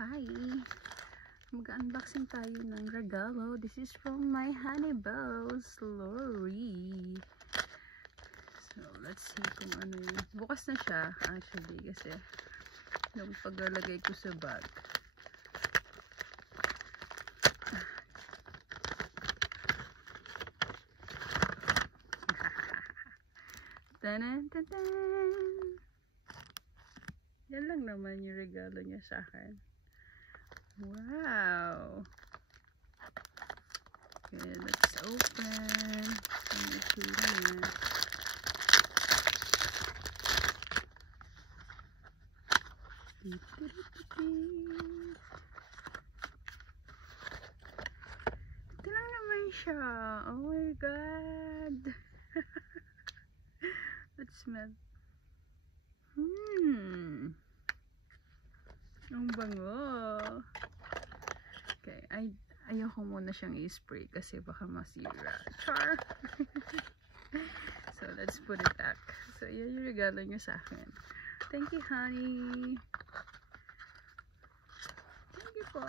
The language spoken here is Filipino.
Hi! Mag-unboxing tayo ng regalo. This is from my honey bows, Lori. So, let's see kung ano yun. Bukas na siya, actually, kasi nung paglalagay ko sa bag. Tanan! Yan lang naman yung regalo niya sa akin. Wow! Okay, let's open. Ang itsura niya. Ito lang naman siya. Oh my God! Let's smell. Ang bango. Okay, ayoko muna siyang i-spray kasi baka masira. Char! So, let's put it back. So, yan yung regalo niya sa akin. Thank you, honey. Thank you po.